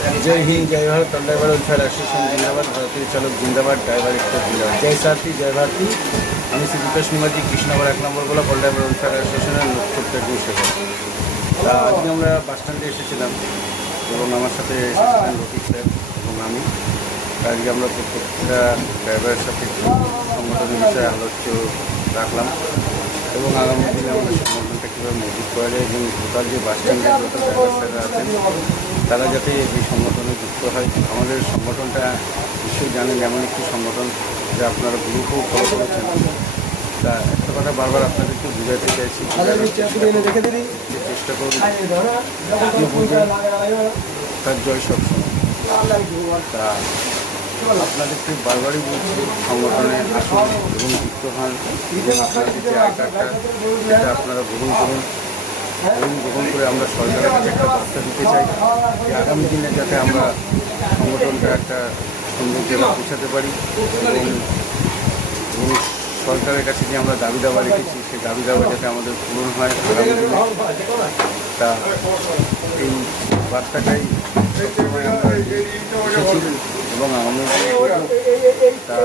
जय हिंद जय Bharat driver welfare association जिंदाबाद भारतीय चालक जिंदाबाद ड्राइवर एक्टर जिंदाबाद जय सारथी जय भारती আমি শ্রীযুক্ত সিংহাজি কৃষ্ণনগর 1 নম্বর ব্লক ড্রাইভার ওয়েলফেয়ার অ্যাসোসিয়েশনের ছোট্ট একজন সেবক। তা আজকে আমরা বাস স্ট্যান্ডে এসেছিলাম এবং আমার সাথে এসেছিলেন রফিক স্যার এবং আমি। আজকে আমরা প্রত্যেকটা ড্রাইভারের সাথে সংগঠনের বিষয়ে আলোচ্য রাখলাম এবং আগামী দিনে আমাদের সংগঠনটা কীভাবে মজবুত করা যায় এবং টোটাল যে বাস স্ট্যান্ডে যত ড্রাইভার স্যাররা আছেন তারা যাতে এই সংগঠনে যুক্ত হয়। আমাদের সংগঠনটা নিশ্চয়ই জানেন এমন একটি সংগঠন যা আপনারা গ্রুপও ফলো করেছেন। তা একটা কথা বারবার আপনাদেরকে বুঝাতে চাইছি, চেষ্টা করুন তার জয় সবসময়। তা আপনাদেরকে বারবারই বলছি সংগঠনে আসুন এবং যুক্ত হন এবং আপনাদের যে আই কার্ডটা সেটা আপনারা গ্রহণ করুন এবং গ্রহণ করে আমরা সরকারের কাছে একটা বার্তা দিতে চাই যে আগামী দিনে যাতে আমরা সংগঠনটা একটা সুন্দর জায়গায় পৌঁছাতে পারি এবং সরকারের কাছে যে আমরা দাবি দাবা রেখেছি সেই দাবি দাবা যাতে আমাদের পূরণ হয় আগামী দিনে। তা এই বার্তাটাই সবসময় আমরা এসেছি এবং আগামী তা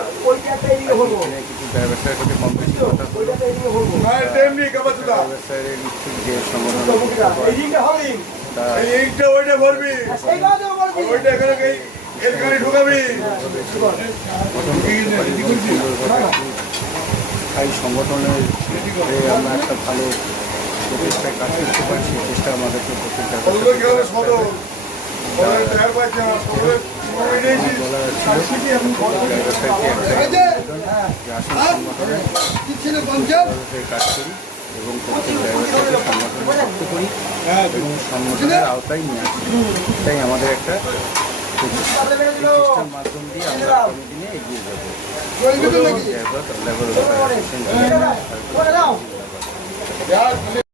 কিছু ড্রাইভার স্যারের সাথে কম বেশি কথা হলো। ড্রাইভার স্যারের ইচ্ছুক যে সংগঠন এই সংগঠনের আমরা একটা ভালো প্রচেষ্টায় কাজ করতে পারি সেই চেষ্টা আমাদেরকে প্রত্যেকটা কাজ করি এবং প্রত্যেক ড্রাইভারকে সংগঠনে যুক্ত করি এবং সংগঠনের আওতায় নিয়ে আসি। তাই আমাদের একটা চেষ্টার মাধ্যম দিয়ে আমরা আগামী দিনে এগিয়ে যাবো।